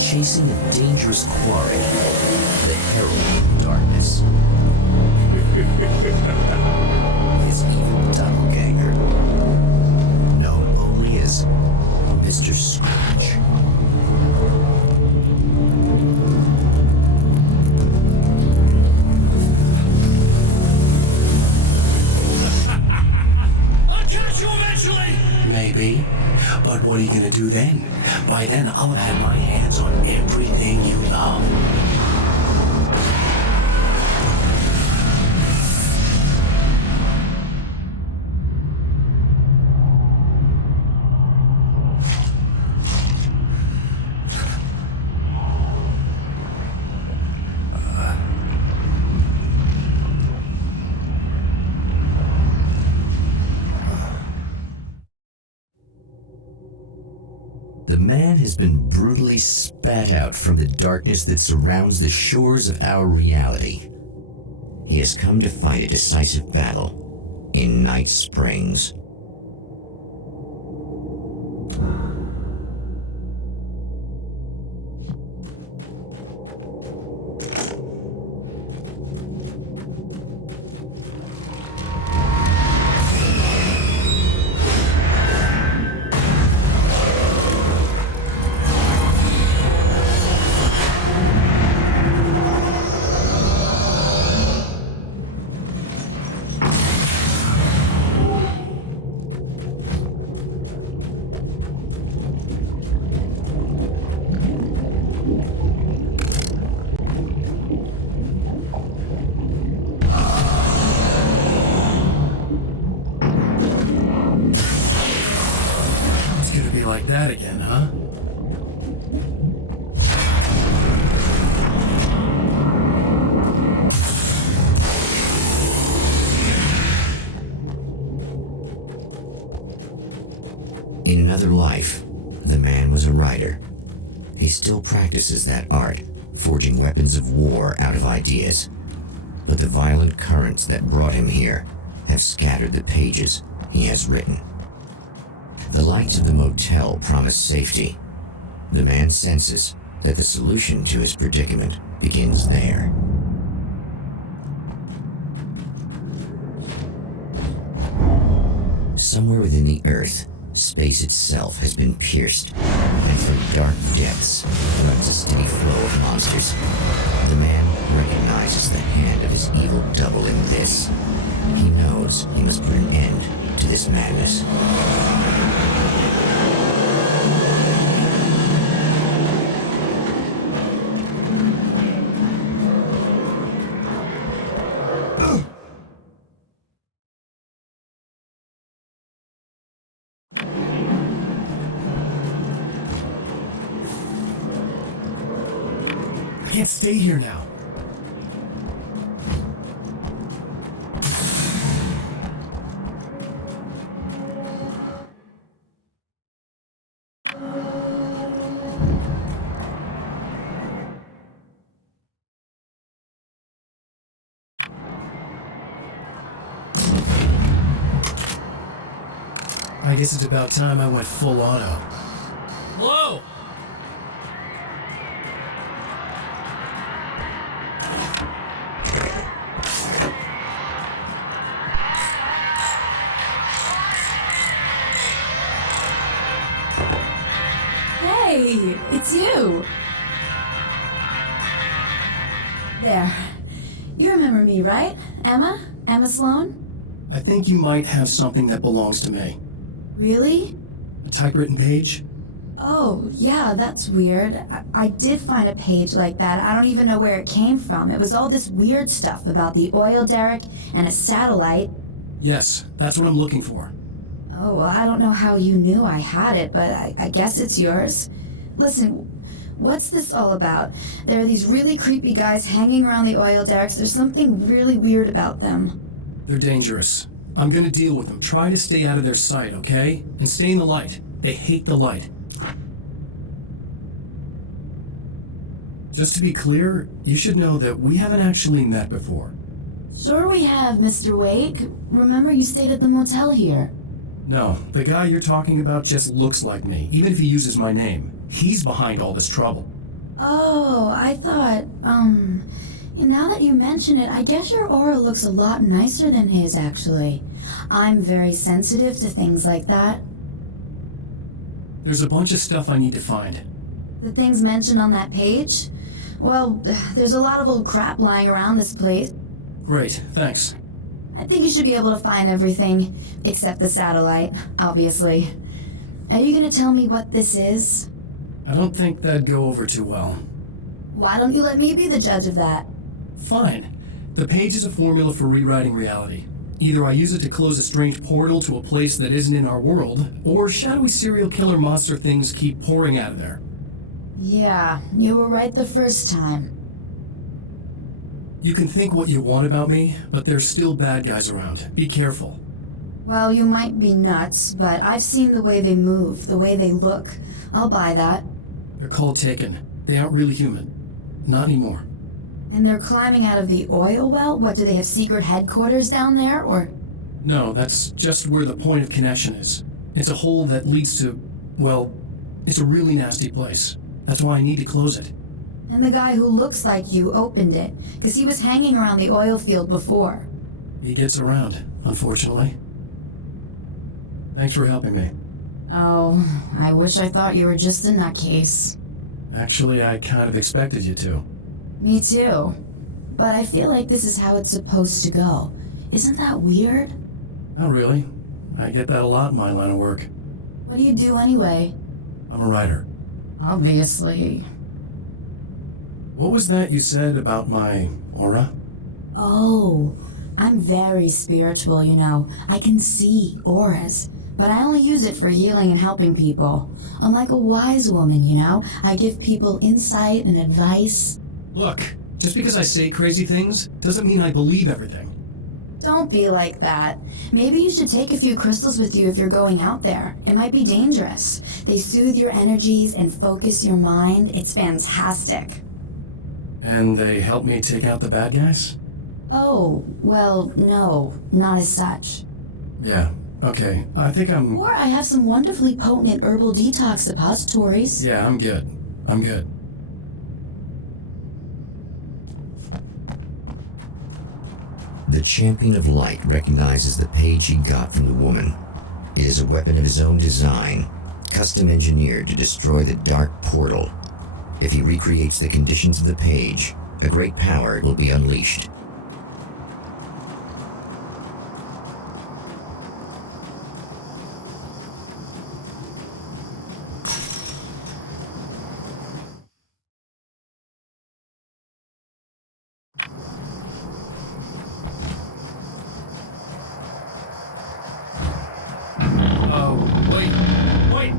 Chasing a dangerous quarry, the herald of darkness. His evil doppelganger, known only as Mr. Scrooge. I'll catch you eventually! Maybe. But what are you gonna do then? By then, I'll have had my hands on everything you love. The man has been brutally spat out from the darkness that surrounds the shores of our reality. He has come to fight a decisive battle in Night Springs. Like that again, huh? In another life, the man was a writer. He still practices that art, forging weapons of war out of ideas. But the violent currents that brought him here have scattered the pages he has written. The lights of the motel promise safety. The man senses that the solution to his predicament begins there. Somewhere within the Earth, space itself has been pierced, and from dark depths runs a steady flow of monsters. The man recognizes the hand of his evil double in this. He knows he must put an end to this madness. I can't stay here now. I guess it's about time I went full auto. Hello? Hey, it's you. There. You remember me, right? Emma? Emma Sloan? I think you might have something that belongs to me. Really? A typewritten page? Oh, yeah, that's weird. I did find a page like that. I don't even know where it came from. It was all this weird stuff about the oil derrick and a satellite. Yes, that's what I'm looking for. Oh, well, I don't know how you knew I had it, but I guess it's yours. Listen, what's this all about? There are these really creepy guys hanging around the oil derricks. There's something really weird about them. They're dangerous. I'm gonna deal with them. Try to stay out of their sight, okay? And stay in the light. They hate the light. Just to be clear, you should know that we haven't actually met before. Sure we have, Mr. Wake. Remember you stayed at the motel here. No, the guy you're talking about just looks like me, even if he uses my name. He's behind all this trouble. Oh, I thought, now that you mention it, I guess your aura looks a lot nicer than his, actually. I'm very sensitive to things like that. There's a bunch of stuff I need to find. The things mentioned on that page? Well, there's a lot of old crap lying around this place. Great, thanks. I think you should be able to find everything, except the satellite, obviously. Are you gonna tell me what this is? I don't think that'd go over too well. Why don't you let me be the judge of that? Fine. The page is a formula for rewriting reality. Either I use it to close a strange portal to a place that isn't in our world, or shadowy serial killer monster things keep pouring out of there. Yeah, you were right the first time. You can think what you want about me, but there's still bad guys around. Be careful. Well, you might be nuts, but I've seen the way they move, the way they look. I'll buy that. They're called Taken. They aren't really human. Not anymore. And they're climbing out of the oil well? What, do they have secret headquarters down there, or...? No, that's just where the point of connection is. It's a hole that leads to, well, it's a really nasty place. That's why I need to close it. And the guy who looks like you opened it, because he was hanging around the oil field before. He gets around, unfortunately. Thanks for helping me. Oh, I wish I thought you were just a nutcase. Actually, I kind of expected you to. Me too. But I feel like this is how it's supposed to go. Isn't that weird? Not really. I get that a lot in my line of work. What do you do anyway? I'm a writer. Obviously. What was that you said about my aura? Oh, I'm very spiritual, you know. I can see auras, but I only use it for healing and helping people. I'm like a wise woman, you know? I give people insight and advice. Look, just because I say crazy things doesn't mean I believe everything. Don't be like that. Maybe you should take a few crystals with you if you're going out there. It might be dangerous. They soothe your energies and focus your mind. It's fantastic. And they help me take out the bad guys? Oh, well, no, not as such. Yeah, okay. I think I'm... Or I have some wonderfully potent herbal detox suppositories. Yeah, I'm good. I'm good. The Champion of Light recognizes the page he got from the woman. It is a weapon of his own design, custom engineered to destroy the dark portal. If he recreates the conditions of the page, a great power will be unleashed. Wait!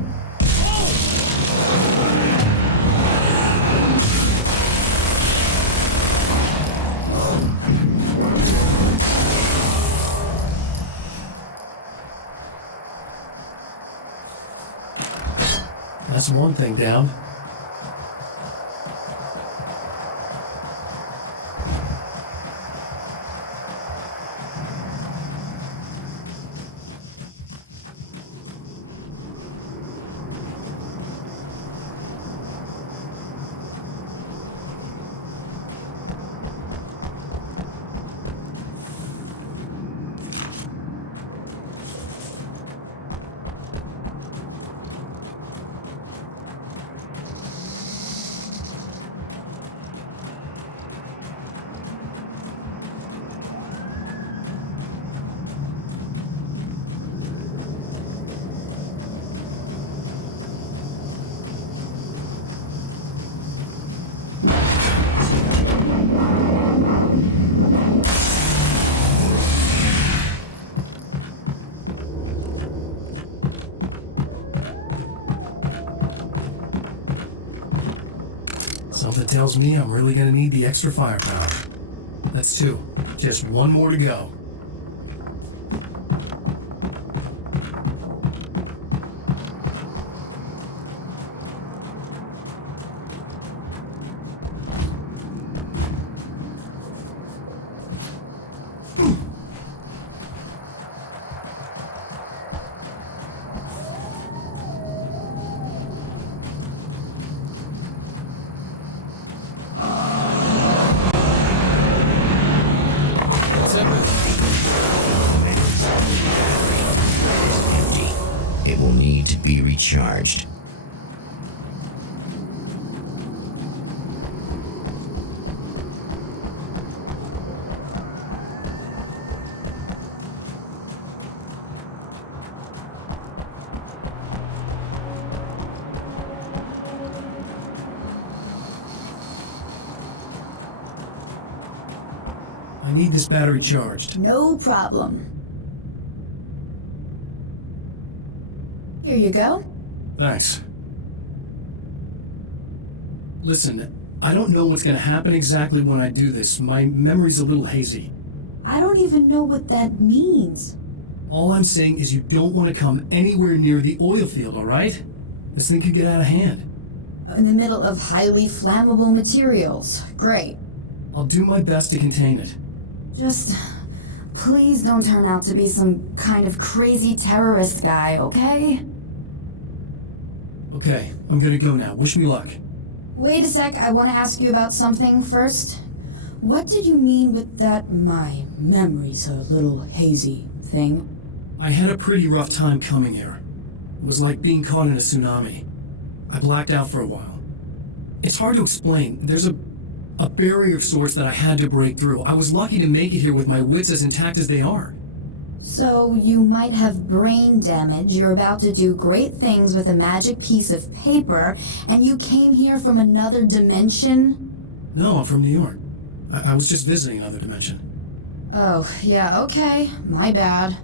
That's one thing down. Something tells me I'm really gonna need the extra firepower. That's 2. Just 1 more to go. It will need to be recharged. I need this battery charged. No problem. Here you go. Thanks. Listen, I don't know what's gonna happen exactly when I do this. My memory's a little hazy. I don't even know what that means. All I'm saying is you don't want to come anywhere near the oil field, alright? This thing could get out of hand. In the middle of highly flammable materials. Great. I'll do my best to contain it. Just please don't turn out to be some kind of crazy terrorist guy, okay? Okay, I'm gonna go now. Wish me luck. Wait a sec, I want to ask you about something first. What did you mean with that "my memory's a little hazy" thing? I had a pretty rough time coming here. It was like being caught in a tsunami. I blacked out for a while. It's hard to explain. There's a barrier of sorts that I had to break through. I was lucky to make it here with my wits as intact as they are. So you might have brain damage, you're about to do great things with a magic piece of paper, and you came here from another dimension? No, I'm from New York. I was just visiting another dimension. Oh, yeah, okay. My bad.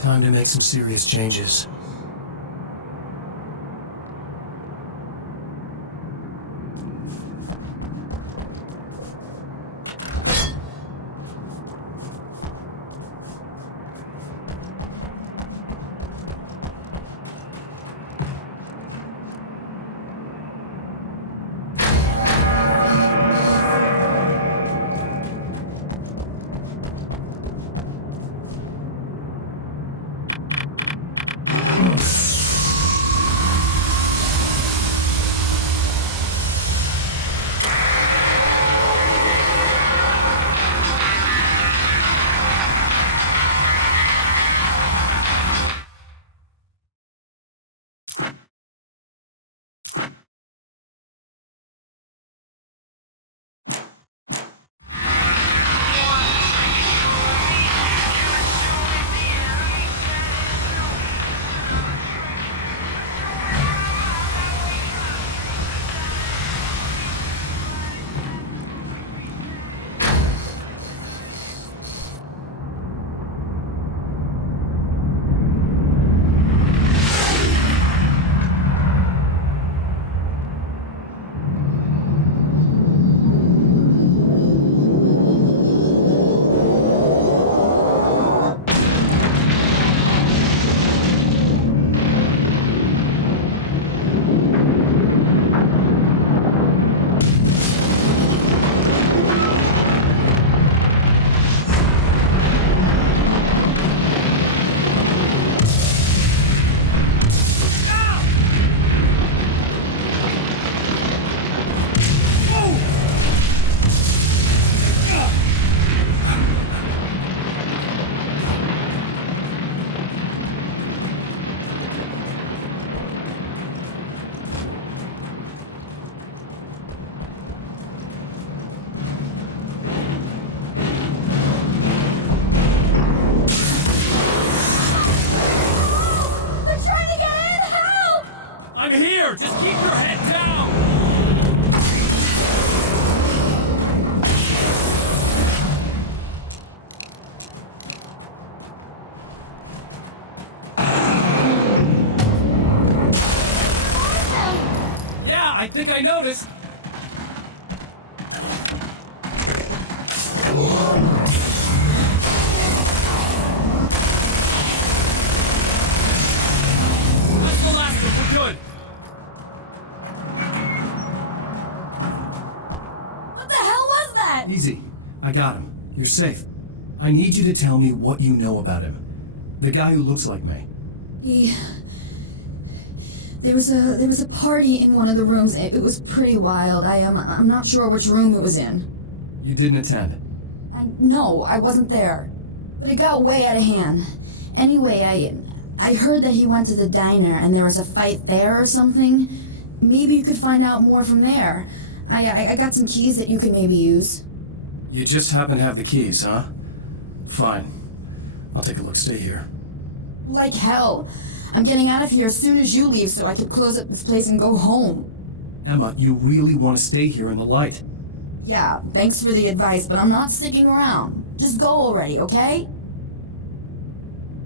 Time to make some serious changes. I think I noticed. That's the last one. We're good. What the hell was that? Easy. I got him. You're safe. I need you to tell me what you know about him. The guy who looks like me. There was a party in one of the rooms. It was pretty wild. I'm not sure which room it was in. You didn't attend. No, I wasn't there. But it got way out of hand. Anyway, I heard that he went to the diner and there was a fight there or something. Maybe you could find out more from there. I got some keys that you could maybe use. You just happen to have the keys, huh? Fine. I'll take a look. Stay here. Like hell. I'm getting out of here as soon as you leave so I can close up this place and go home. Emma, you really want to stay here in the light? Yeah, thanks for the advice, but I'm not sticking around. Just go already, okay?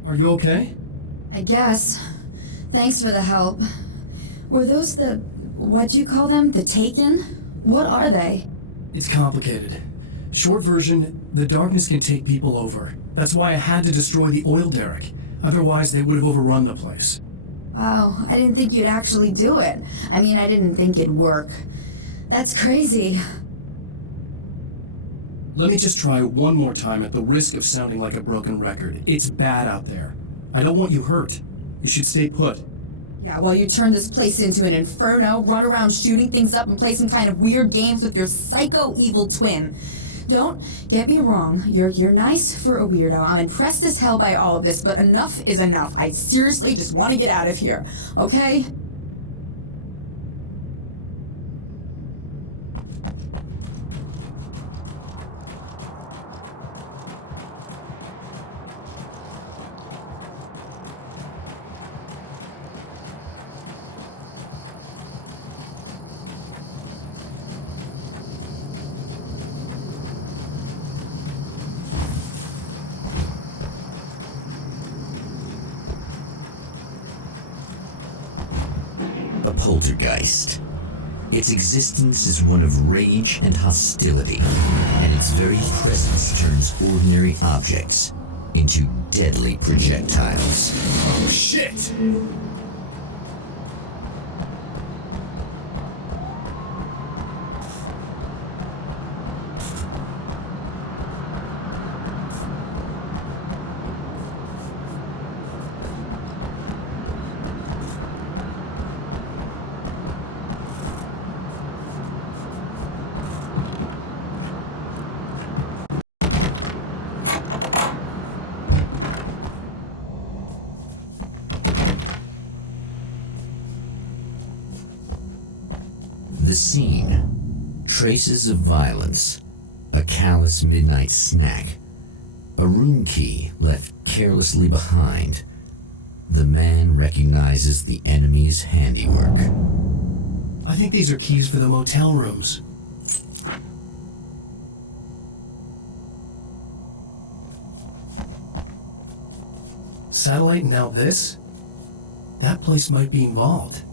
Are you okay? I guess. Thanks for the help. Were those what do you call them? The Taken? What are they? It's complicated. Short version, the darkness can take people over. That's why I had to destroy the oil derrick. Otherwise, they would have overrun the place. Wow, I didn't think you'd actually do it. I mean, I didn't think it'd work. That's crazy. Let me just try one more time at the risk of sounding like a broken record. It's bad out there. I don't want you hurt. You should stay put. Yeah, while you turn this place into an inferno, run around shooting things up and play some kind of weird games with your psycho evil twin. Don't get me wrong, you're nice for a weirdo. I'm impressed as hell by all of this, but enough is enough. I seriously just want to get out of here, okay? A poltergeist. Its existence is one of rage and hostility, and its very presence turns ordinary objects into deadly projectiles. Oh, shit! The scene. Traces of violence. A callous midnight snack. A room key left carelessly behind. The man recognizes the enemy's handiwork. I think these are keys for the motel rooms. Satellite and now this? That place might be involved.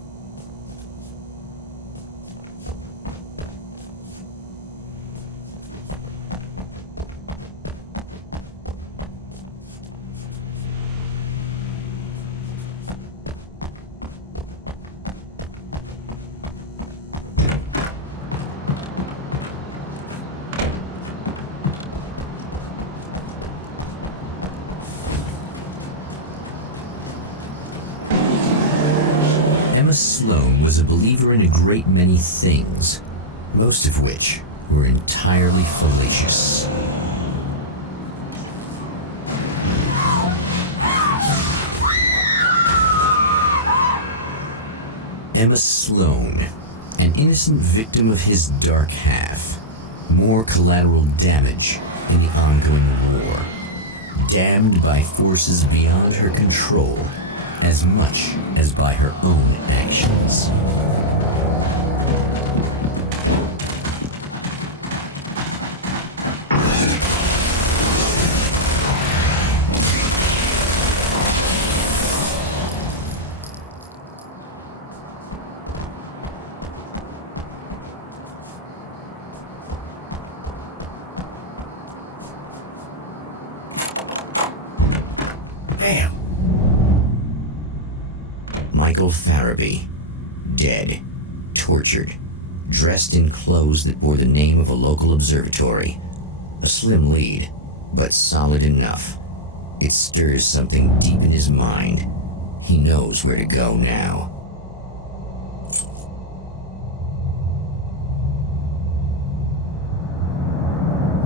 Emma Sloan was a believer in a great many things, most of which were entirely fallacious. Emma Sloan, an innocent victim of his dark half, more collateral damage in the ongoing war, damned by forces beyond her control as much as by her own actions. Damn. Michael Farabee, dead, tortured, dressed in clothes that bore the name of a local observatory. A slim lead, but solid enough. It stirs something deep in his mind. He knows where to go now.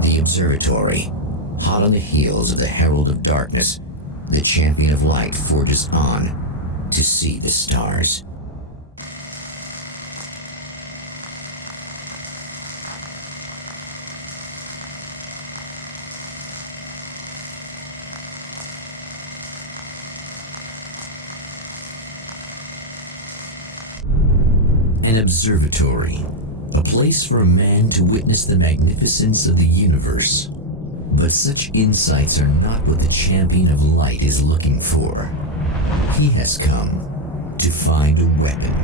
The observatory, hot on the heels of the Herald of Darkness, the Champion of Light forges on to see the stars. An observatory, a place for a man to witness the magnificence of the universe. But such insights are not what the Champion of Light is looking for. He has come to find a weapon.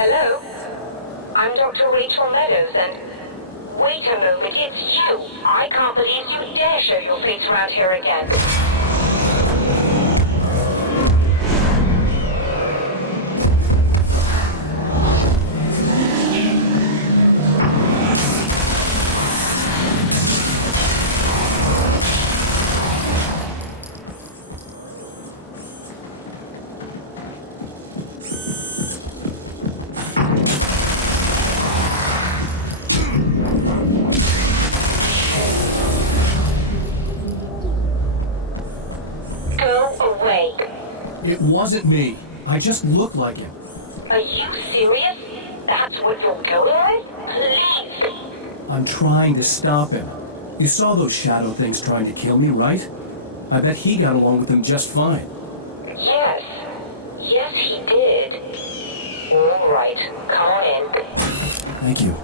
Hello? I'm Dr. Rachel Meadows, and... Wait a moment, it's you! I can't believe you dare show your face around here again. It wasn't me. I just look like him. Are you serious? That's what you're going with? Please! I'm trying to stop him. You saw those shadow things trying to kill me, right? I bet he got along with them just fine. Yes. Yes, he did. All right. Come on in. Thank you.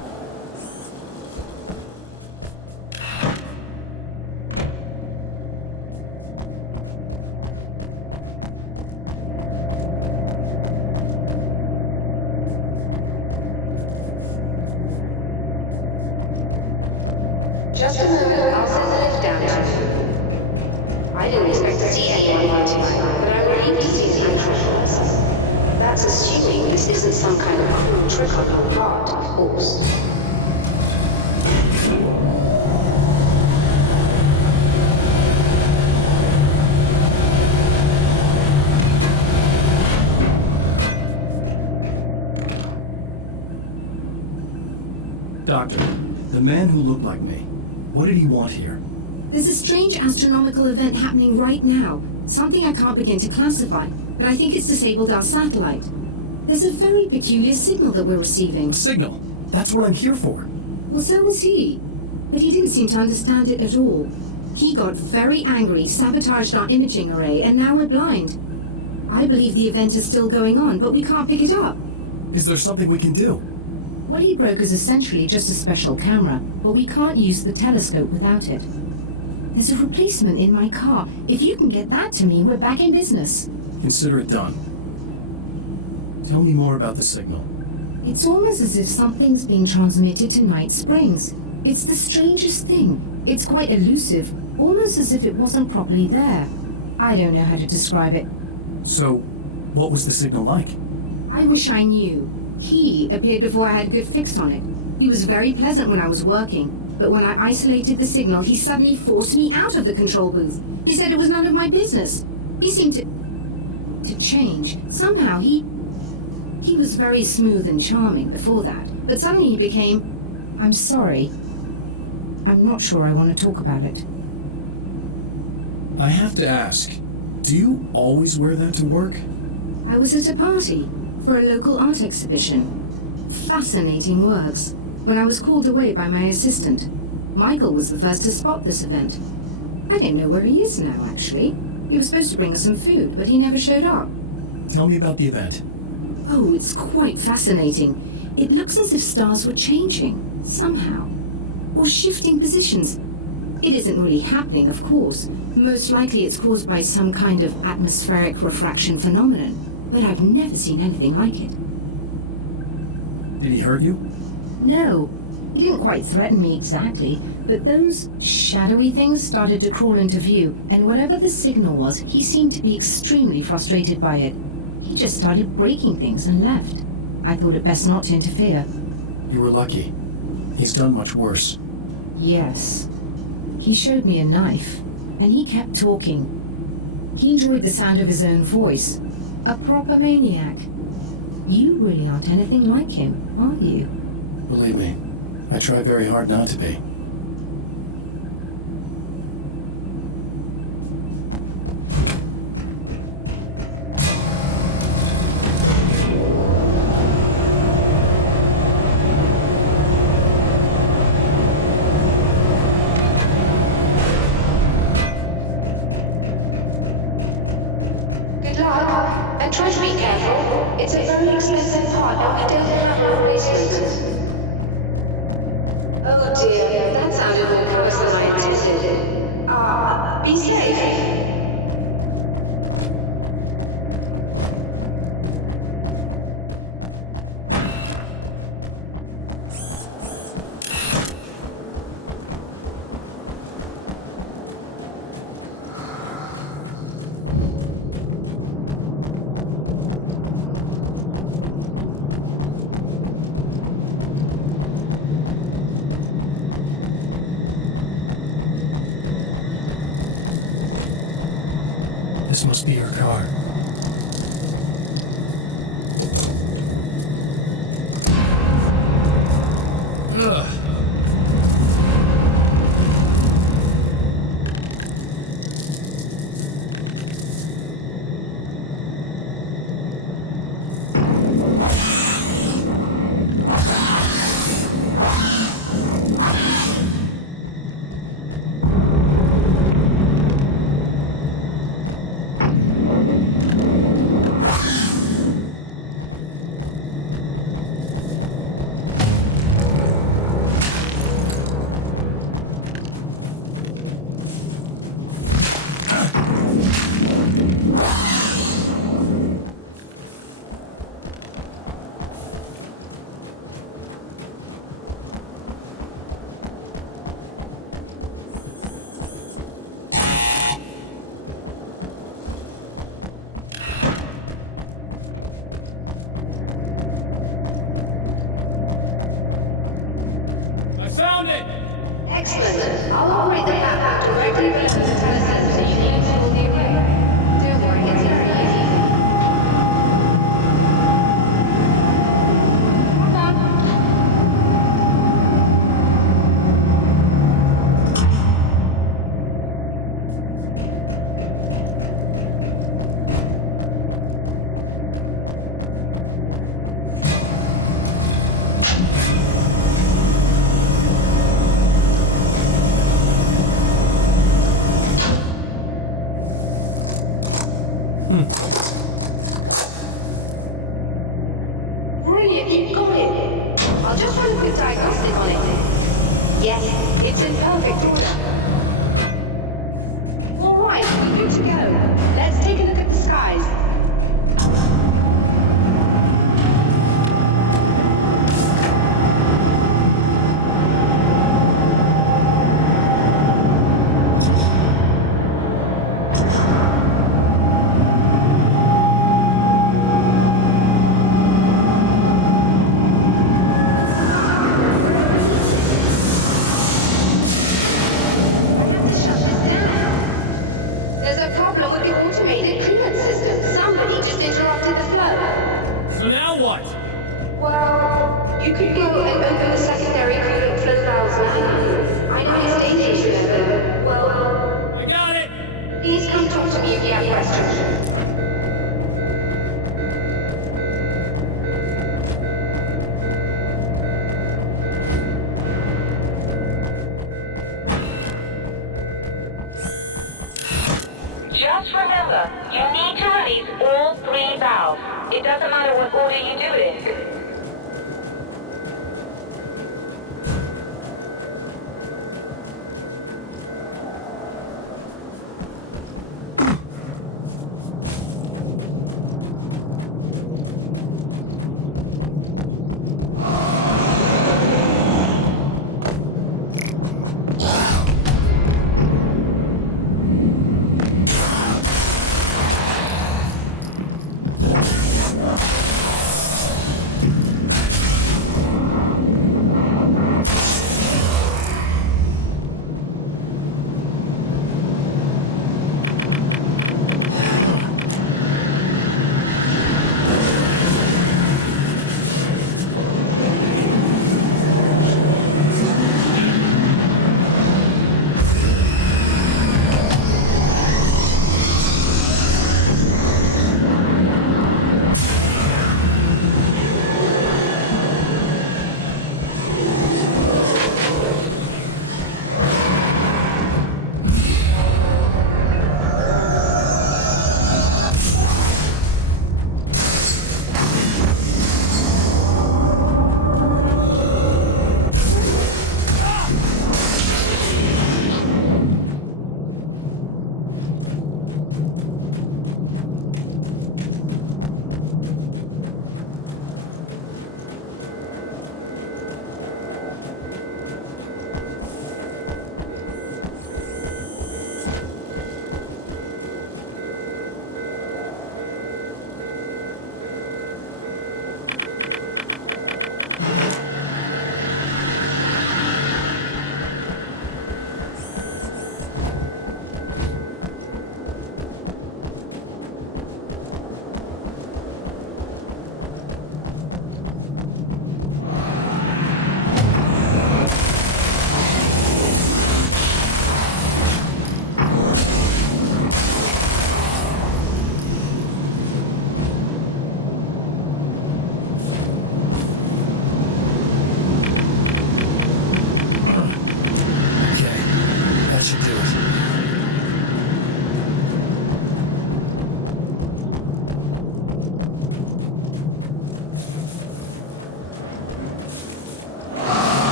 Just a moment, I'll send the lift down to you. I didn't expect to see anyone here tonight, but I relieved to see the actuals. That's assuming this isn't some kind of cruel trick on your part, of course. Doctor, the man who looked like me, what did he want here? There's a strange astronomical event happening right now. Something I can't begin to classify, but I think it's disabled our satellite. There's a very peculiar signal that we're receiving. Signal? That's what I'm here for. Well, so was he. But he didn't seem to understand it at all. He got very angry, sabotaged our imaging array, and now we're blind. I believe the event is still going on, but we can't pick it up. Is there something we can do? What he broke is essentially just a special camera, but we can't use the telescope without it. There's a replacement in my car. If you can get that to me, we're back in business. Consider it done. Tell me more about the signal. It's almost as if something's being transmitted to Night Springs. It's the strangest thing. It's quite elusive, almost as if it wasn't properly there. I don't know how to describe it. So, what was the signal like? I wish I knew. He appeared before I had a good fix on it. He was very pleasant when I was working, but when I isolated the signal, he suddenly forced me out of the control booth. He said it was none of my business. He seemed to change. Somehow he was very smooth and charming before that, but suddenly he became... I'm sorry. I'm not sure I want to talk about it. I have to ask, do you always wear that to work? I was at a party for a local art exhibition. Fascinating works. When I was called away by my assistant, Michael was the first to spot this event. I don't know where he is now, actually. He was supposed to bring us some food, but he never showed up. Tell me about the event. Oh, it's quite fascinating. It looks as if stars were changing, somehow. Or shifting positions. It isn't really happening, of course. Most likely it's caused by some kind of atmospheric refraction phenomenon, but I've never seen anything like it. Did he hurt you? No, he didn't quite threaten me exactly, but those shadowy things started to crawl into view, and whatever the signal was, he seemed to be extremely frustrated by it. He just started breaking things and left. I thought it best not to interfere. You were lucky. He's done much worse. Yes. He showed me a knife, and he kept talking. He enjoyed the sound of his own voice. A proper maniac. You really aren't anything like him, are you? Believe me, I try very hard not to be. Good luck, and try to be careful. It's a very expensive part, and we don't have a replacement. Oh dear, that sounded more close than I intended. Be safe. This must be your car. Ugh. I found it! Excellent. I'll operate the platform directly into the telescope so you can control the array. Don't worry, it's very easy. Hold on. Yes, it's in perfect order. All right, we're good to go. Let's take a look at the skies. So now what? Well, you could go and open the secondary coolant flow valves now. I know it's dangerous, but, well, I got it! please come talk to me if you have questions. Just remember, you need to release all 3 valves. It doesn't matter what order you do it in.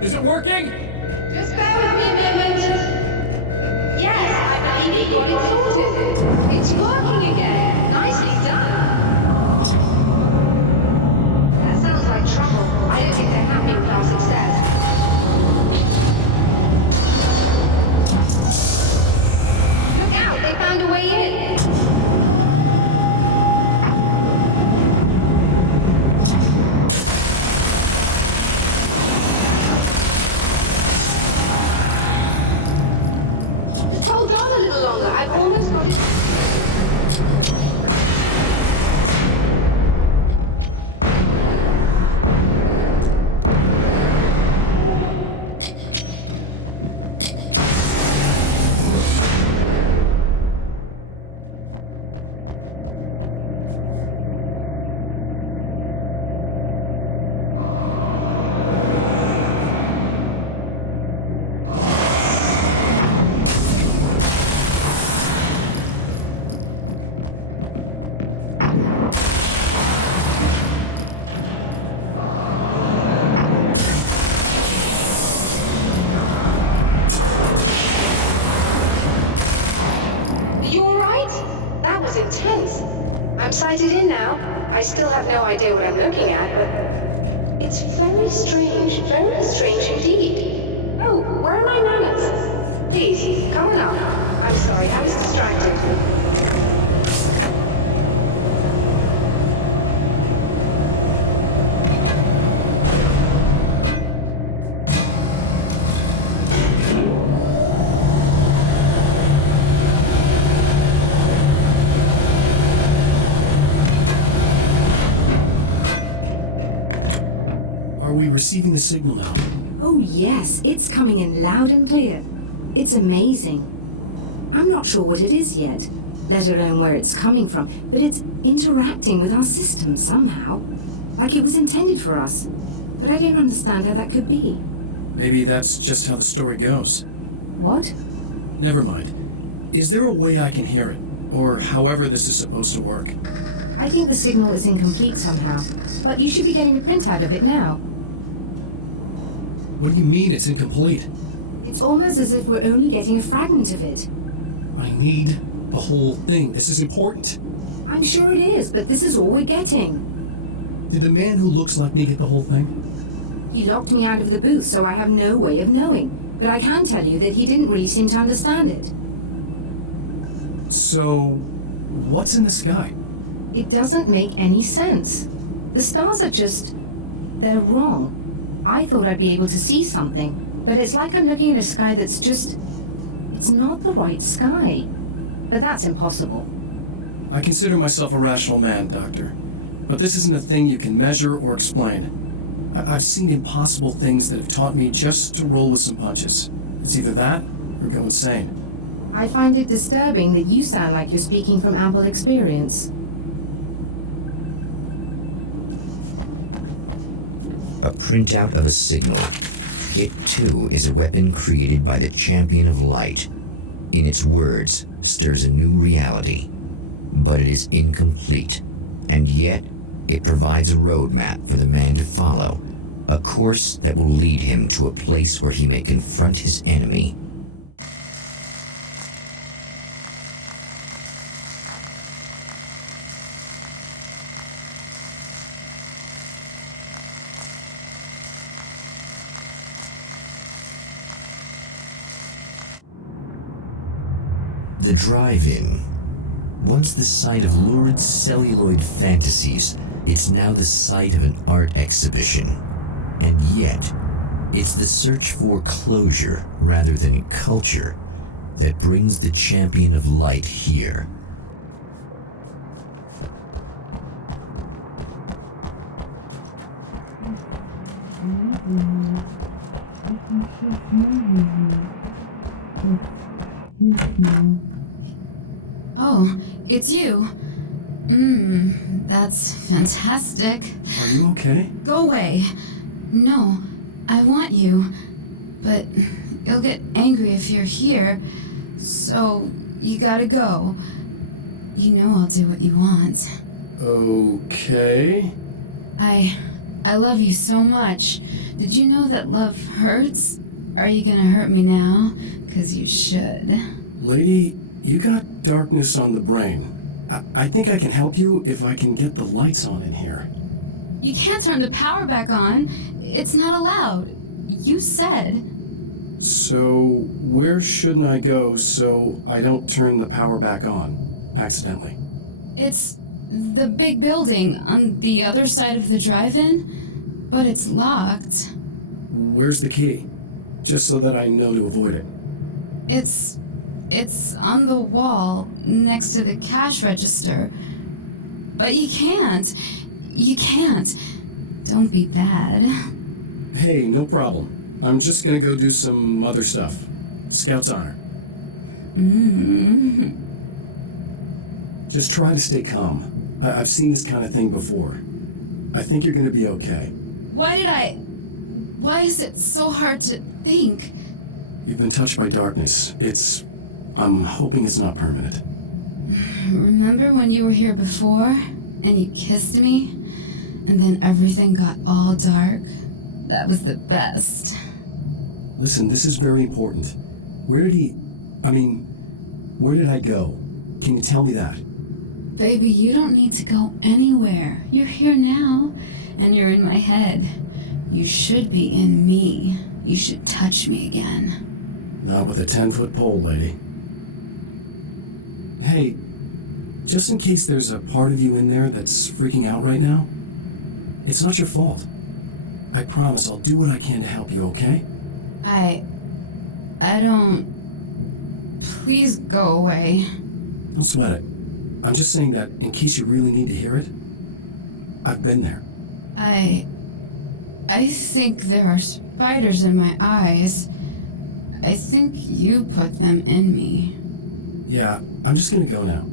Is it working? Just bear with me a moment. Yes, I believe you got it sorted. It's working again. Nicely done. That sounds like trouble. I don't think they're happy with our success. Look out, they found a way in. Hold on a little longer. I've almost got it. I'm sighted in now. I still have no idea what I'm looking at, but it's very strange indeed. Oh, where are my manners? Please, come on up. I'm sorry, I was distracted. Are we receiving the signal now? Oh yes, it's coming in loud and clear. It's amazing. I'm not sure what it is yet, let alone where it's coming from, but it's interacting with our system somehow. Like it was intended for us. But I don't understand how that could be. Maybe that's just how the story goes. What? Never mind. Is there a way I can hear it? Or however this is supposed to work? I think the signal is incomplete somehow, but you should be getting a printout of it now. What do you mean it's incomplete? It's almost as if we're only getting a fragment of it. I need the whole thing. This is important. I'm sure it is, but this is all we're getting. Did the man who looks like me get the whole thing? He locked me out of the booth, so I have no way of knowing. But I can tell you that he didn't really seem to understand it. So, what's in the sky? It doesn't make any sense. The stars are just... they're wrong. I thought I'd be able to see something, but it's like I'm looking at a sky that's just... it's not the right sky. But that's impossible. I consider myself a rational man, Doctor. But this isn't a thing you can measure or explain. I've seen impossible things that have taught me just to roll with some punches. It's either that, or go insane. I find it disturbing that you sound like you're speaking from ample experience. A printout of a signal. It, too, is a weapon created by the Champion of Light. In its words, stirs a new reality. But it is incomplete. And yet, it provides a roadmap for the man to follow. A course that will lead him to a place where he may confront his enemy. The drive-in. Once the site of lurid celluloid fantasies, it's now the site of an art exhibition. And yet, it's the search for closure rather than culture that brings the Champion of Light here. Oh, it's you. That's fantastic. Are you okay? Go away. No, I want you. But you'll get angry if you're here. So you gotta go. You know I'll do what you want. Okay. I love you so much. Did you know that love hurts? Are you gonna hurt me now? 'Cause you should. Lady, you got darkness on the brain. I think I can help you if I can get the lights on in here. You can't turn the power back on. It's not allowed. You said. So, where shouldn't I go so I don't turn the power back on accidentally? It's the big building on the other side of the drive-in, but it's locked. Where's the key? Just so that I know to avoid it. It's on the wall next to the cash register. But you can't. You can't. Don't be bad. Hey, no problem. I'm just gonna go do some other stuff. Scout's honor. Just try to stay calm. I've seen this kind of thing before. I think you're gonna be okay. Why is it so hard to think? You've been touched by darkness. I'm hoping it's not permanent. Remember when you were here before and you kissed me? And then everything got all dark? That was the best. Listen, this is very important. Where did I go? Can you tell me that? Baby, you don't need to go anywhere. You're here now, and you're in my head. You should be in me. You should touch me again. Not with a 10-foot pole, lady. Hey, just in case there's a part of you in there that's freaking out right now, it's not your fault. I promise I'll do what I can to help you, okay? I don't... Please go away. Don't sweat it. I'm just saying that in case you really need to hear it, I've been there. I think there are spiders in my eyes. I think you put them in me. Yeah, I'm just gonna go now.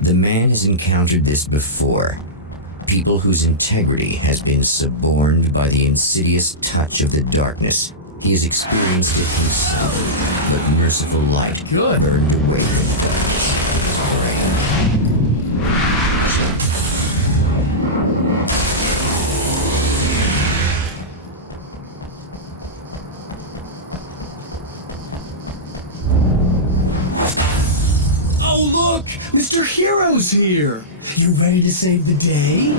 The man has encountered this before. People whose integrity has been suborned by the insidious touch of the darkness. He has experienced it himself, but merciful light Good. burned away the darkness of his brain. Oh, look! Mr. Hero's here! You ready to save the day?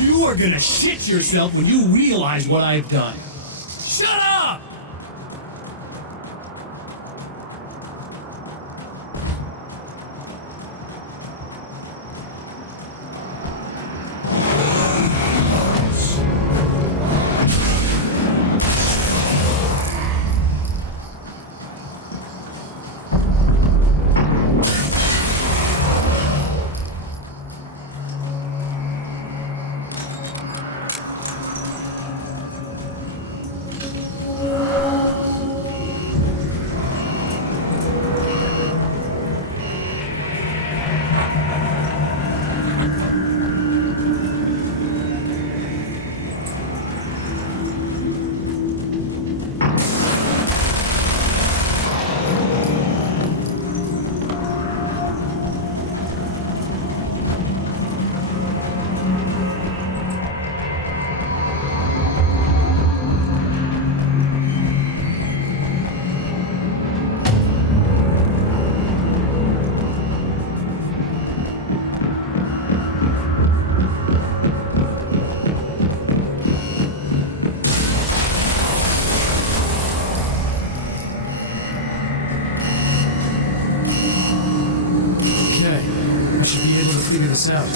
You are gonna shit yourself when you realize what I've done. Shut up! I should be able to figure this out.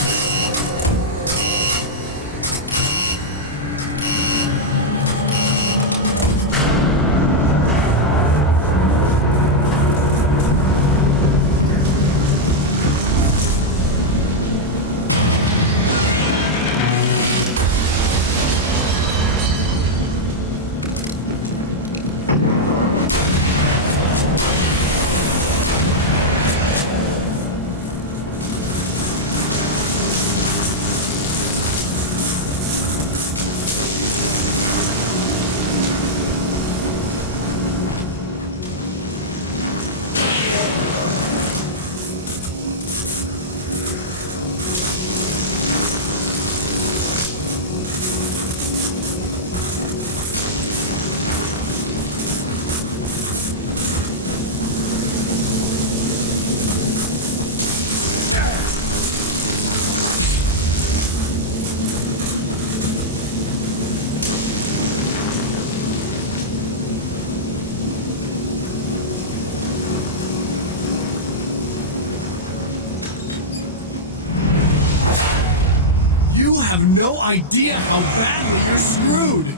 no idea how badly you're screwed.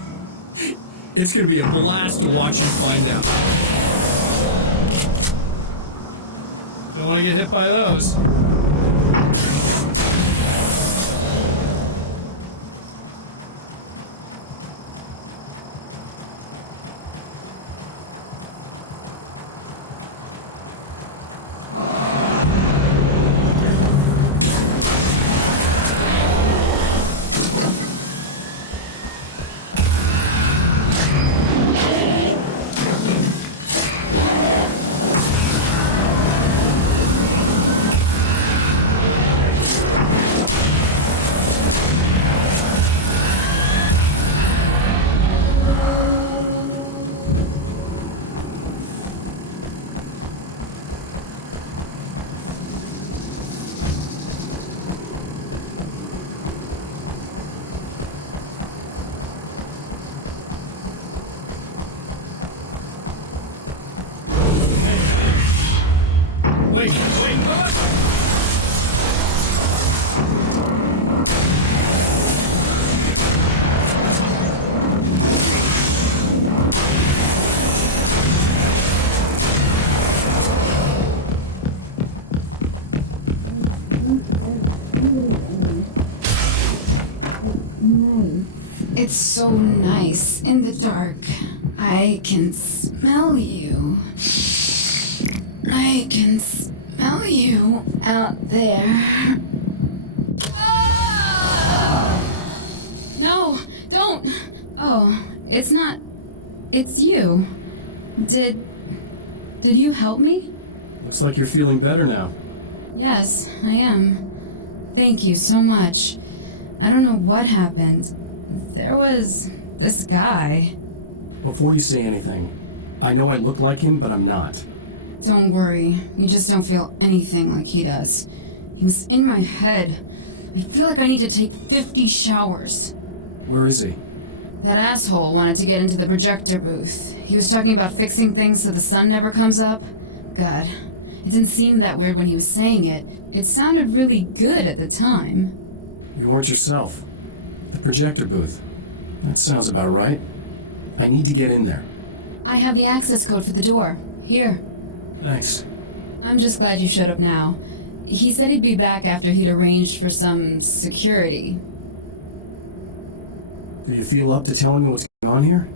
It's gonna be a blast to watch you find out. Don't want to get hit by those. Wait, what? It's so nice in the dark. I can smell you. I can smell you out there. Ah! No, don't. Oh, it's not. It's you. Did you help me? Looks like you're feeling better now. Yes, I am. Thank you so much. I don't know what happened. There was this guy. Before you say anything, I know I look like him, but I'm not. Don't worry, you just don't feel anything like he does. He was in my head. I feel like I need to take 50 showers. Where is he? That asshole wanted to get into the projector booth. He was talking about fixing things so the sun never comes up. God, it didn't seem that weird when he was saying it. It sounded really good at the time. You weren't yourself. The projector booth. That sounds about right. I need to get in there. I have the access code for the door. Here. Thanks. I'm just glad you showed up now. He said he'd be back after he'd arranged for some security. Do you feel up to telling me what's going on here?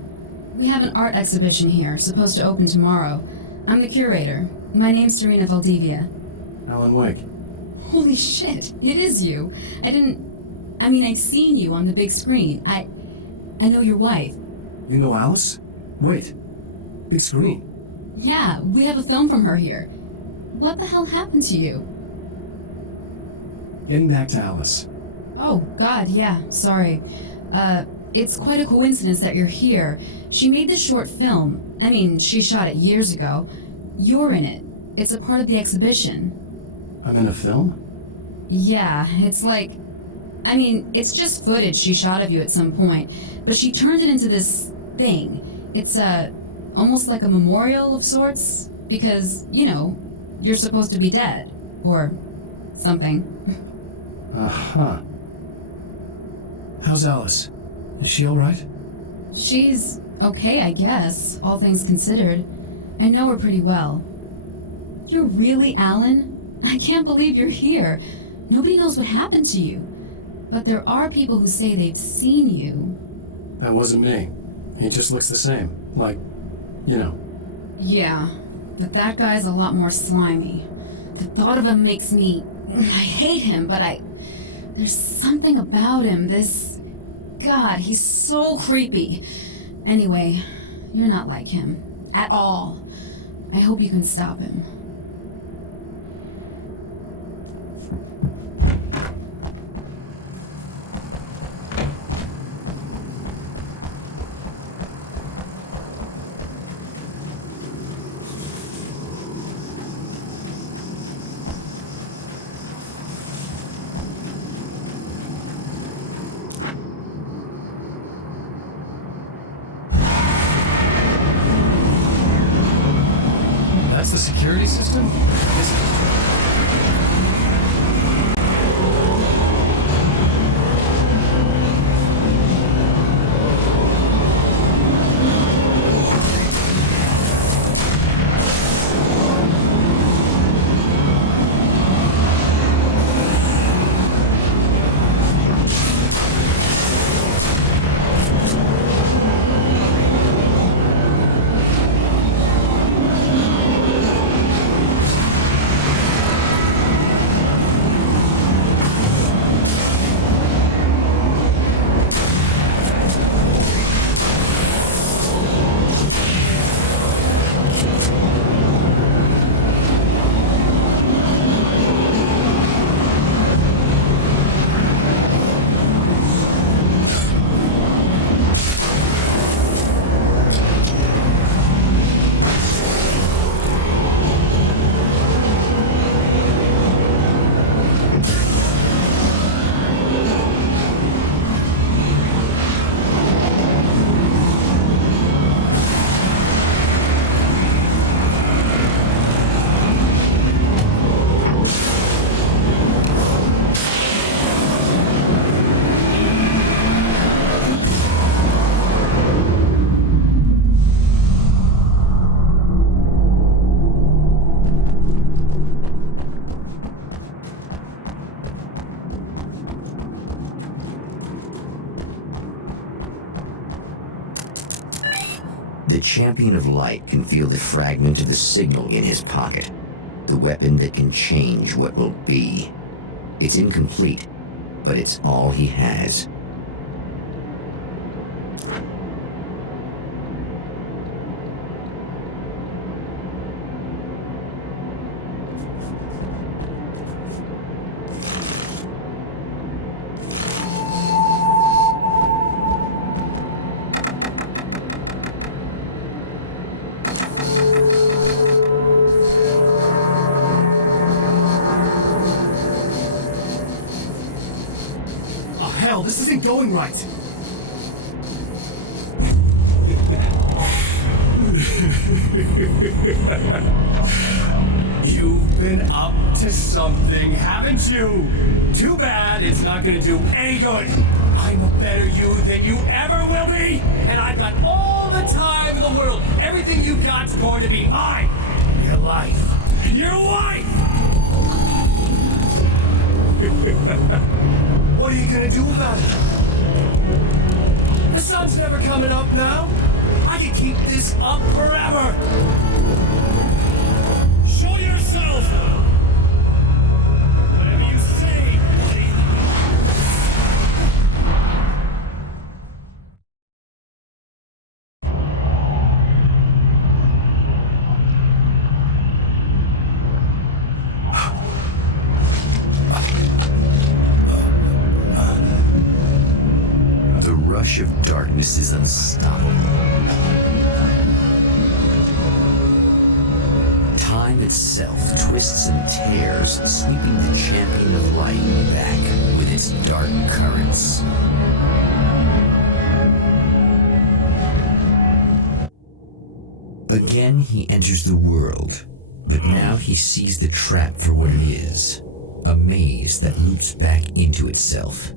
We have an art exhibition here, supposed to open tomorrow. I'm the curator. My name's Serena Valdivia. Alan Wake. Holy shit, it is you. I've seen you on the big screen. I know your wife. You know Alice? Wait. Big screen. Yeah, we have a film from her here. What the hell happened to you? Getting back to Alice. Oh, God, yeah, sorry. It's quite a coincidence that you're here. She made this short film. She shot it years ago. You're in it. It's a part of the exhibition. I'm in a film? Yeah, it's like... it's just footage she shot of you at some point, but she turned it into this thing. It's, almost like a memorial of sorts, because, you're supposed to be dead. Or something. Uh-huh. How's Alice? Is she alright? She's okay, I guess, all things considered. I know her pretty well. You're really Alan? I can't believe you're here. Nobody knows what happened to you. But there are people who say they've seen you. That wasn't me. He just looks the same. Like, Yeah, but that guy's a lot more slimy. The thought of him makes me... I hate him, but there's something about him, God, he's so creepy. Anyway, you're not like him. At all. I hope you can stop him. That's the security system? champion of light can feel the fragment of the signal in his pocket, the weapon that can change what will be. It's incomplete, but it's all he has. Hell, this isn't going right. You've been up to something, haven't you? Too bad it's not gonna do any good. I'm a better you than you ever will be, and I've got all the time in the world. Everything you've got's going to be mine. Your life and your wife. What are you gonna do about it? The sun's never coming up now. I can keep this up forever. Show yourself! Whatever you say, buddy. The rush of darkness is unstoppable. Time itself twists and tears, sweeping the champion of light back with its dark currents. Again, he enters the world, but now he sees the trap for what it is, a maze that loops back into itself.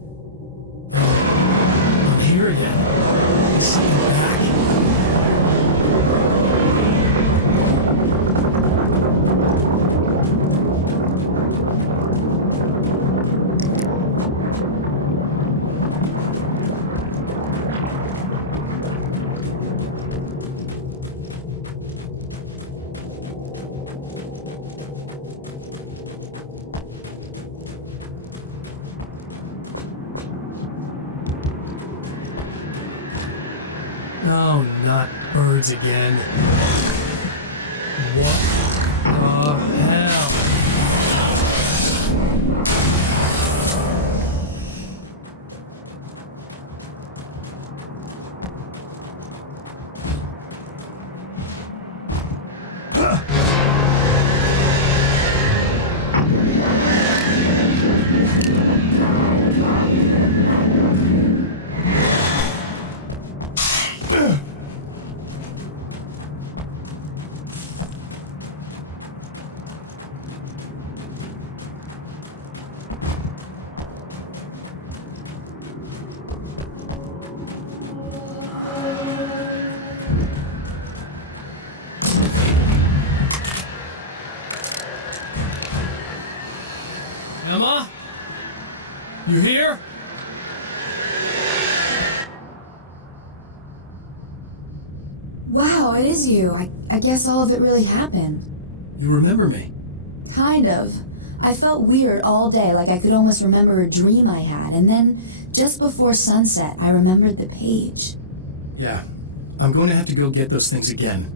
I'm here again. Something back. No, not birds again. What the hell? Emma? You here? Wow, it is you. I guess all of it really happened. You remember me? Kind of. I felt weird all day, like I could almost remember a dream I had, and then, just before sunset, I remembered the page. Yeah. I'm going to have to go get those things again.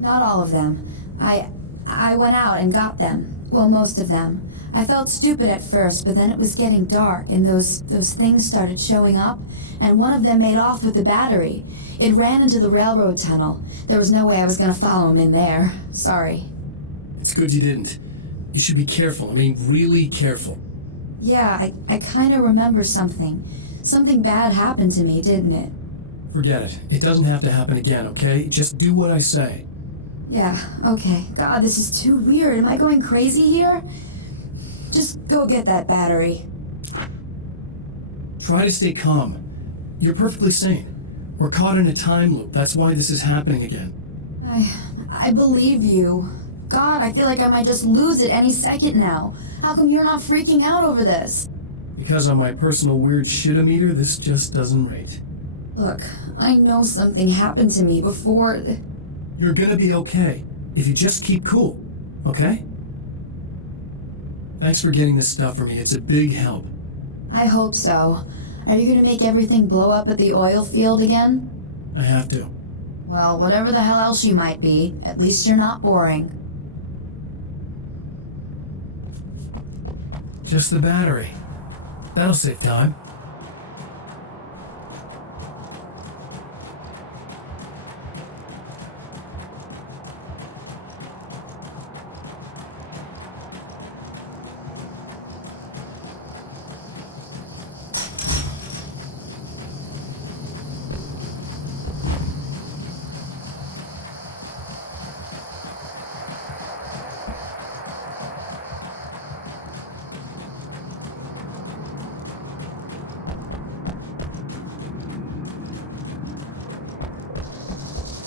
Not all of them. I went out and got them. Well, most of them. I felt stupid at first, but then it was getting dark, and those things started showing up, and one of them made off with the battery. It ran into the railroad tunnel. There was no way I was going to follow him in there. Sorry. It's good you didn't. You should be careful. I mean, really careful. Yeah, I kind of remember something. Something bad happened to me, didn't it? Forget it. It doesn't have to happen again, okay? Just do what I say. Yeah, okay. God, this is too weird. Am I going crazy here? Just go get that battery. Try to stay calm. You're perfectly sane. We're caught in a time loop. That's why this is happening again. I believe you. God, I feel like I might just lose it any second now. How come you're not freaking out over this? Because on my personal weird shit-o-meter, this just doesn't rate. Look, I know something happened to me before. You're gonna be okay, if you just keep cool, okay? Thanks for getting this stuff for me, it's a big help. I hope so. Are you gonna make everything blow up at the oil field again? I have to. Well, whatever the hell else you might be, at least you're not boring. Just the battery. That'll save time.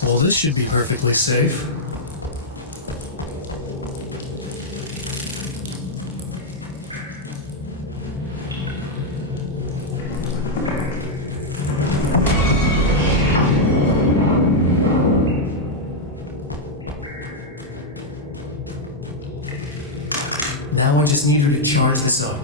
Well, this should be perfectly safe. Now I just need her to charge this up.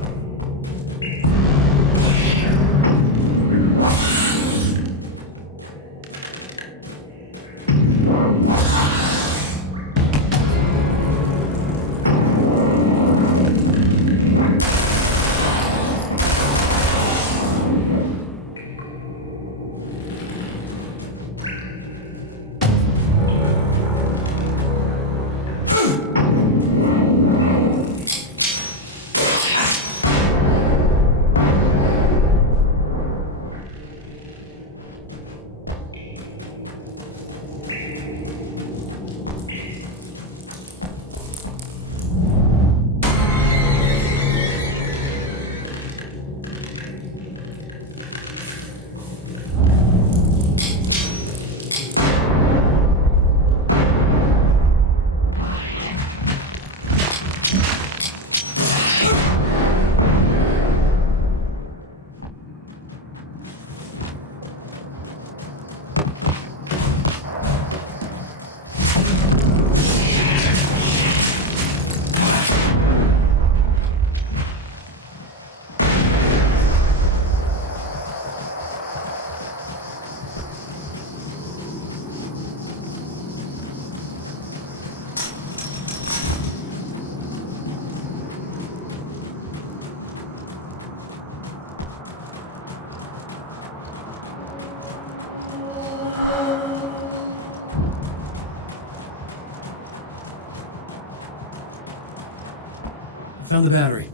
Found the battery.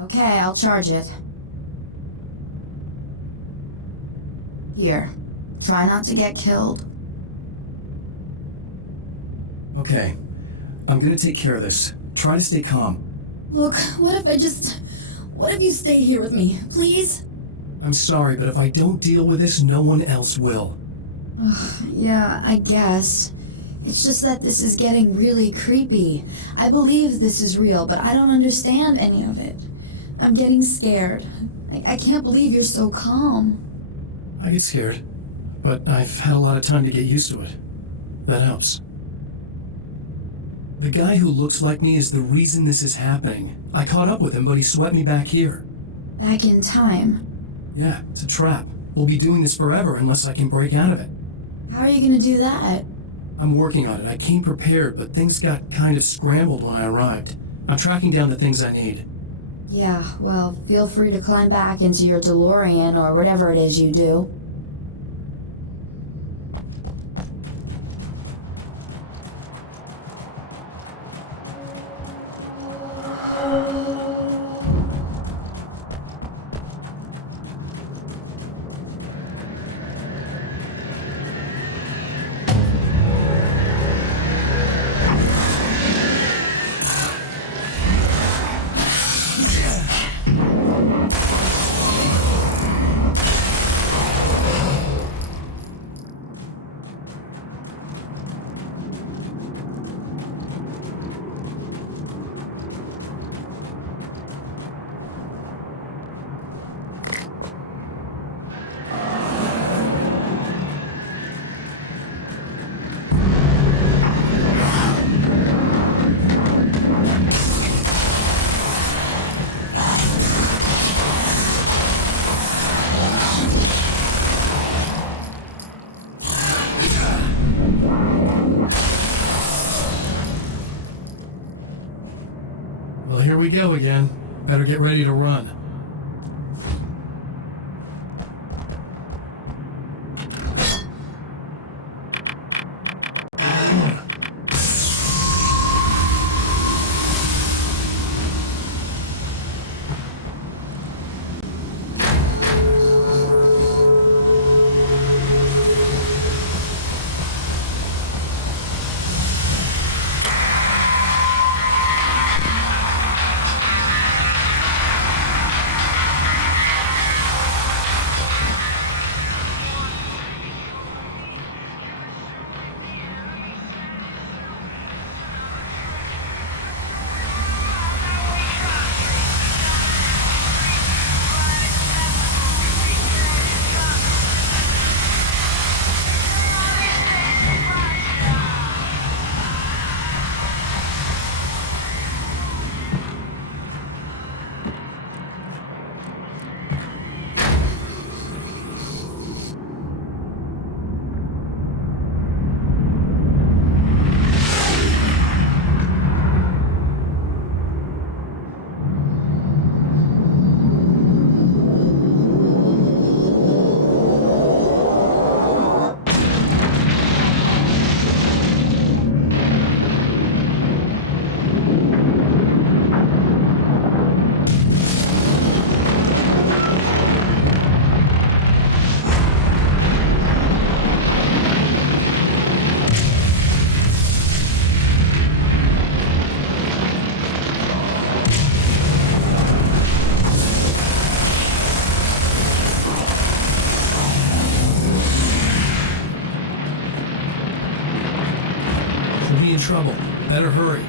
Okay, I'll charge it. Here, try not to get killed. Okay, I'm gonna take care of this. Try to stay calm. Look, what if you stay here with me, please? I'm sorry, but if I don't deal with this, no one else will. Yeah, I guess. It's just that this is getting really creepy. I believe this is real, but I don't understand any of it. I'm getting scared. I can't believe you're so calm. I get scared, but I've had a lot of time to get used to it. That helps. The guy who looks like me is the reason this is happening. I caught up with him, but he swept me back here. Back in time. Yeah, it's a trap. We'll be doing this forever unless I can break out of it. How are you gonna do that? I'm working on it. I came prepared, but things got kind of scrambled when I arrived. I'm tracking down the things I need. Yeah, well, feel free to climb back into your DeLorean or whatever it is you do. here we go again. Better get ready to run. We'll be in trouble. Better hurry.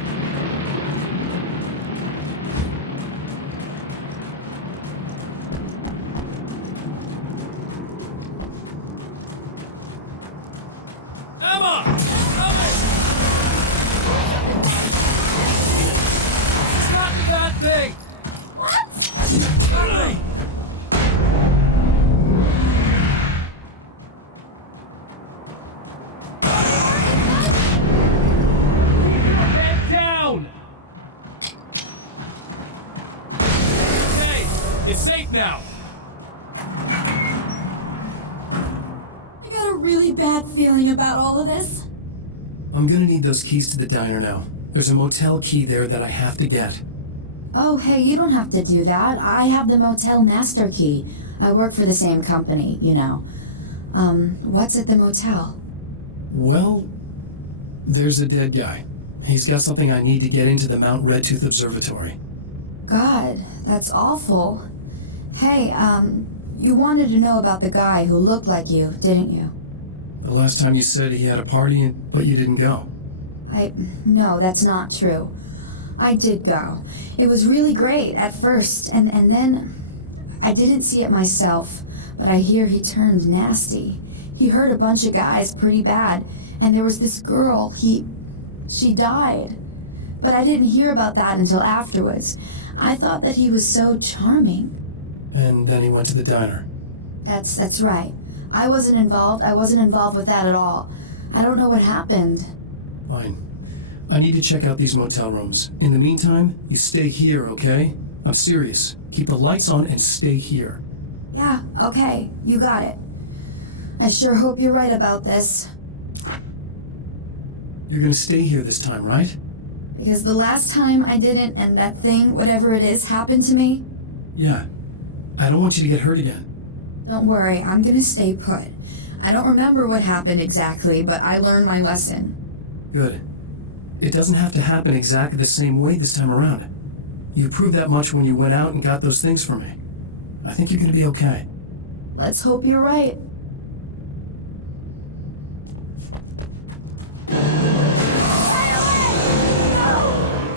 Emma! Coming! Stop that thing! Hurry! Head down! Okay, it's safe now. I got a really bad feeling about all of this. I'm gonna need those keys to the diner now. There's a motel key there that I have to get. Oh, hey, you don't have to do that. I have the motel master key. I work for the same company, you know. What's at the motel? Well, there's a dead guy. He's got something I need to get into the Mount Redtooth Observatory. God, that's awful. Hey, you wanted to know about the guy who looked like you, didn't you? The last time you said he had a party, but you didn't go. No, that's not true. I did go. It was really great at first, and then I didn't see it myself, but I hear he turned nasty. He hurt a bunch of guys pretty bad, and there was this girl, she died. But I didn't hear about that until afterwards. I thought that he was so charming. And then he went to the diner. That's right. I wasn't involved with that at all. I don't know what happened. Fine. I need to check out these motel rooms. In the meantime, you stay here, okay? I'm serious. Keep the lights on and stay here. Yeah, okay, you got it. I sure hope you're right about this. You're gonna stay here this time, right? Because the last time I didn't, and that thing, whatever it is, happened to me. Yeah. I don't want you to get hurt again. Don't worry, I'm gonna stay put. I don't remember what happened exactly, but I learned my lesson. Good. It doesn't have to happen exactly the same way this time around. You proved that much when you went out and got those things for me. I think you're gonna be okay. Let's hope you're right.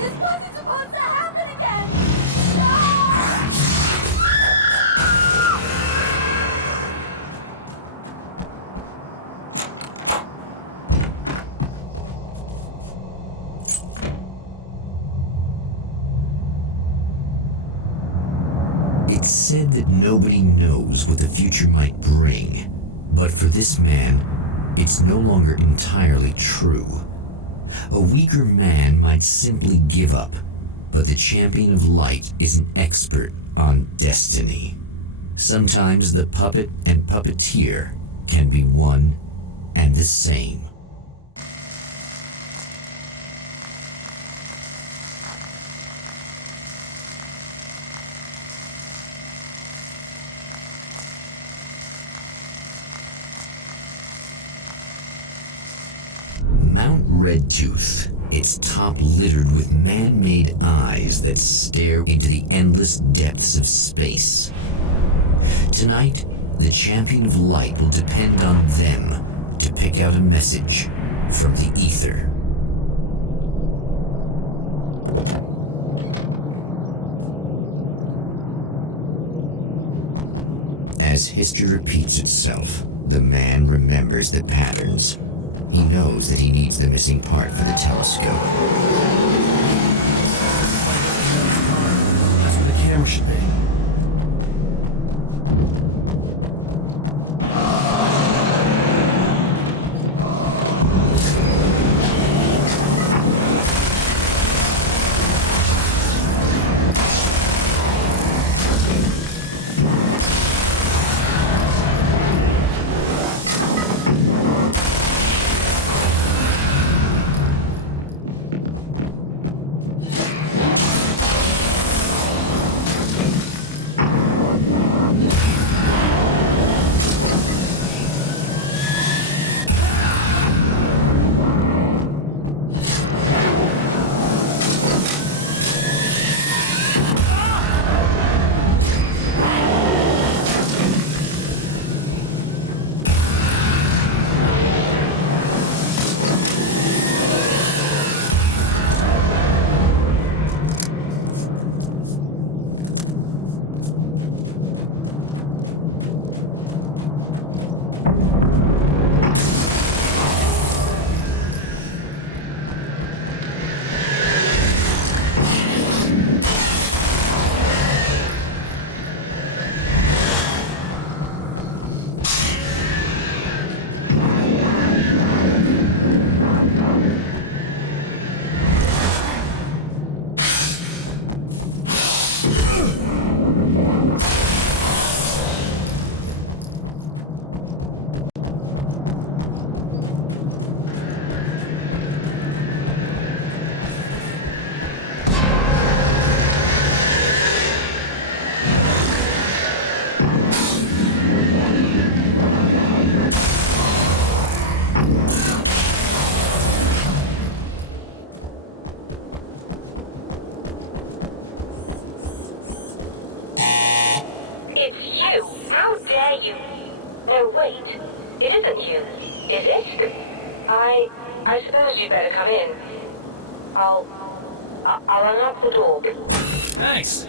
This wasn't supposed to happen again! It's said that nobody knows what the future might bring, but for this man, it's no longer entirely true. A weaker man might simply give up, But the champion of light is an expert on destiny. Sometimes the puppet and puppeteer can be one and the same. Mount Redtooth, its top littered with man-made eyes that stare into the endless depths of space. Tonight, the champion of light will depend on them to pick out a message from the ether. As history repeats itself, the man remembers the patterns. He knows that he needs the missing part for the telescope. That's where the camera should be. I suppose you'd better come in. I'll unlock the door. Thanks.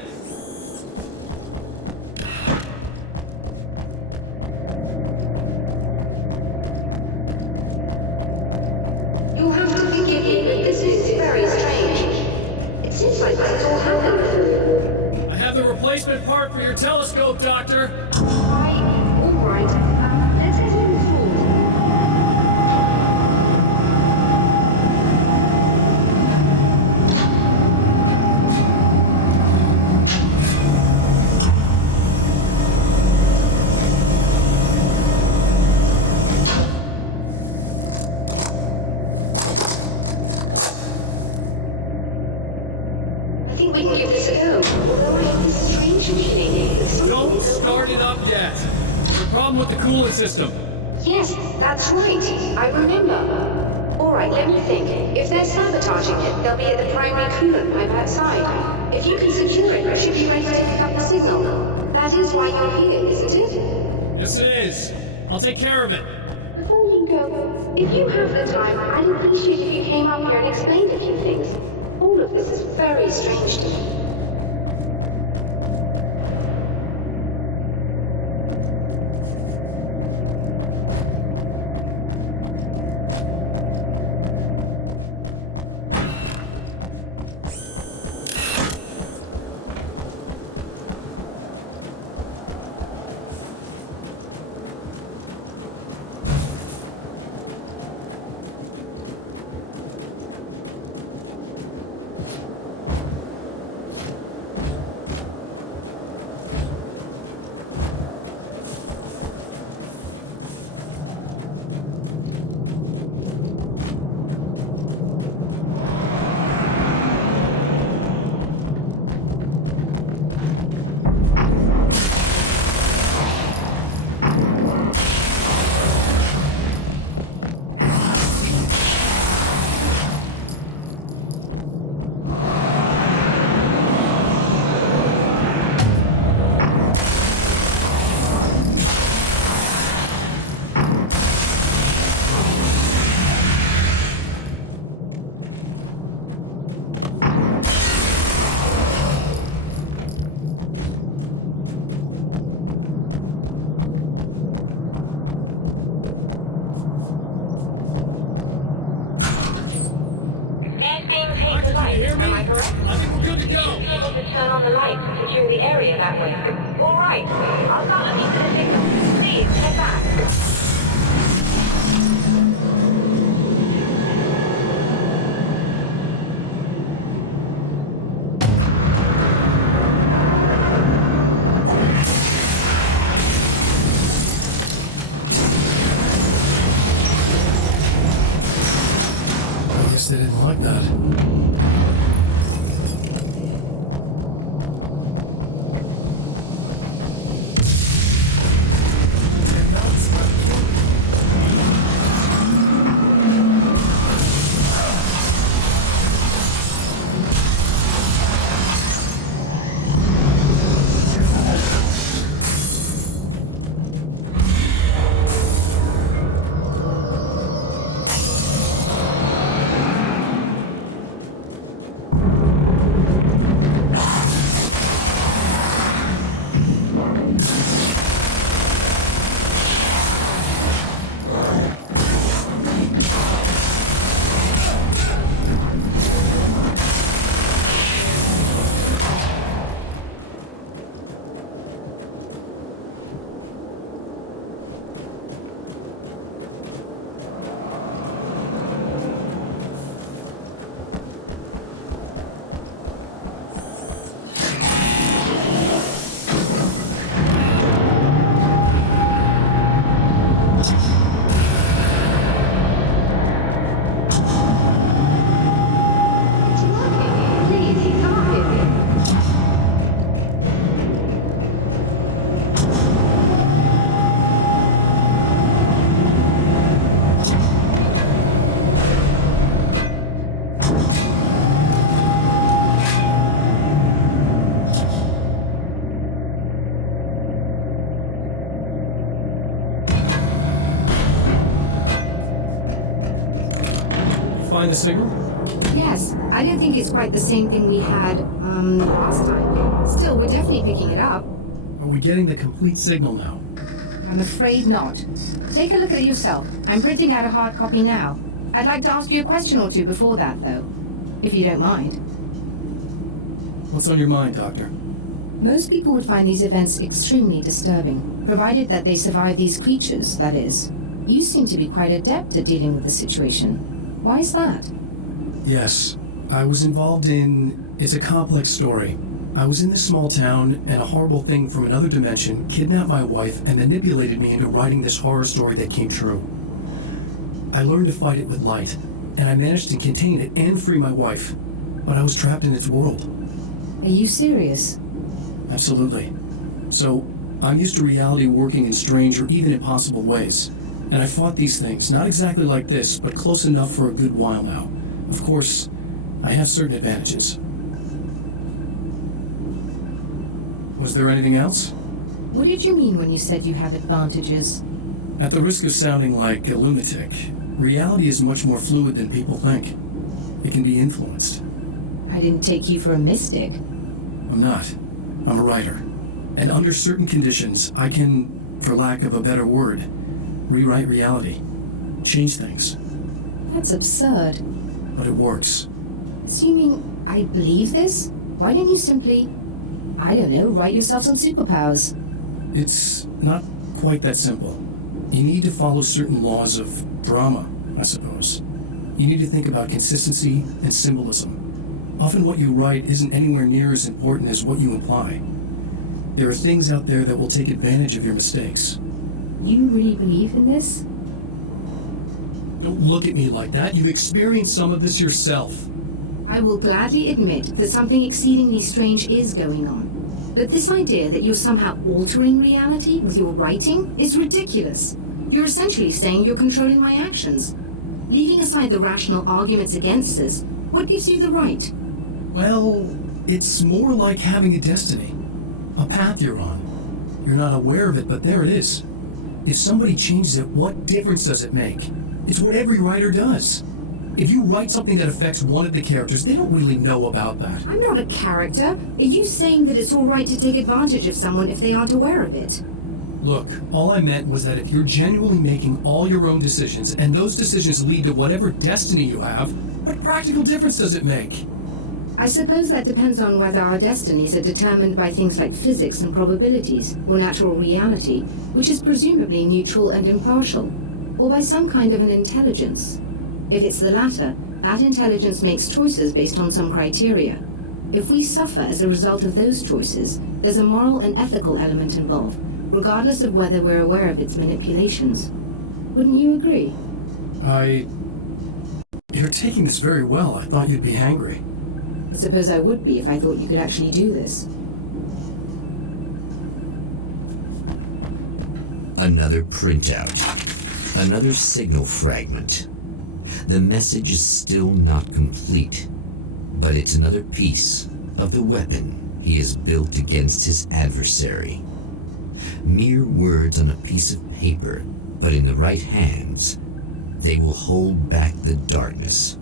You'll have to forgive me, but this is very strange. It seems like this all happened. I have the replacement part for your telescope, Doctor. Alright. Let's head installed. I think we can give this a go. Although I have this strange feeling that something Don't is start it up yet. There's a problem with the cooling system. Yes, that's right. I remember. Alright, let me think. If they're sabotaging it, they'll be at the primary coolant pipe outside. If you can secure it, we should be ready to pick up the signal. That is why you're here, isn't it? Yes, it is. I'll take care of it. Before you go, if you have the time, I'd appreciate if you came up here and explained a few things. All of this is very strange to me. Am I correct? I think we're good to go. Able to turn on the lights and secure the area that way. All right. I'll start looking for the signal. Please, head back. I guess they didn't like that. Find the signal? Yes, I don't think it's quite the same thing we had, last time. Still, we're definitely picking it up. Are we getting the complete signal now? I'm afraid not. Take a look at it yourself. I'm printing out a hard copy now. I'd like to ask you a question or two before that, though, if you don't mind. What's on your mind, Doctor? Most people would find these events extremely disturbing, provided that they survive these creatures, that is. You seem to be quite adept at dealing with the situation. Why is that? Yes. I was involved in... It's a complex story. I was in this small town, and a horrible thing from another dimension kidnapped my wife and manipulated me into writing this horror story that came true. I learned to fight it with light, and I managed to contain it and free my wife, but I was trapped in its world. Are you serious? Absolutely. So, I'm used to reality working in strange or even impossible ways, and I fought these things, not exactly like this, but close enough for a good while now. Of course, I have certain advantages. Was there anything else? What did you mean when you said you have advantages? At the risk of sounding like a lunatic, reality is much more fluid than people think. It can be influenced. I didn't take you for a mystic. I'm not. I'm a writer. And under certain conditions, I can, for lack of a better word, rewrite reality. Change things. That's absurd. But it works. Assuming I believe this, why don't you simply, I don't know, write yourself some superpowers? It's not quite that simple. You need to follow certain laws of drama, I suppose. You need to think about consistency and symbolism. Often what you write isn't anywhere near as important as what you imply. There are things out there that will take advantage of your mistakes. You really believe in this? Don't look at me like that. You've experienced some of this yourself. I will gladly admit that something exceedingly strange is going on. But this idea that you're somehow altering reality with your writing is ridiculous. You're essentially saying you're controlling my actions. Leaving aside the rational arguments against this, what gives you the right? Well, it's more like having a destiny. A path you're on. You're not aware of it, but there it is. If somebody changes it, what difference does it make? It's what every writer does. If you write something that affects one of the characters, they don't really know about that. I'm not a character. Are you saying that it's all right to take advantage of someone if they aren't aware of it? Look, all I meant was that if you're genuinely making all your own decisions, and those decisions lead to whatever destiny you have, what practical difference does it make? I suppose that depends on whether our destinies are determined by things like physics and probabilities, or natural reality, which is presumably neutral and impartial, or by some kind of an intelligence. If it's the latter, that intelligence makes choices based on some criteria. If we suffer as a result of those choices, there's a moral and ethical element involved, regardless of whether we're aware of its manipulations. Wouldn't you agree? You're taking this very well. I thought you'd be angry. I suppose I would be if I thought you could actually do this. Another printout. Another signal fragment. The message is still not complete, but it's another piece of the weapon he has built against his adversary. Mere words on a piece of paper, but in the right hands, they will hold back the darkness.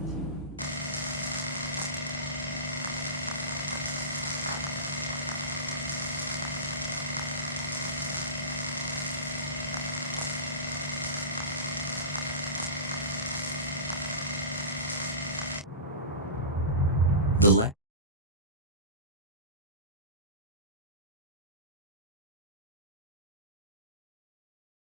The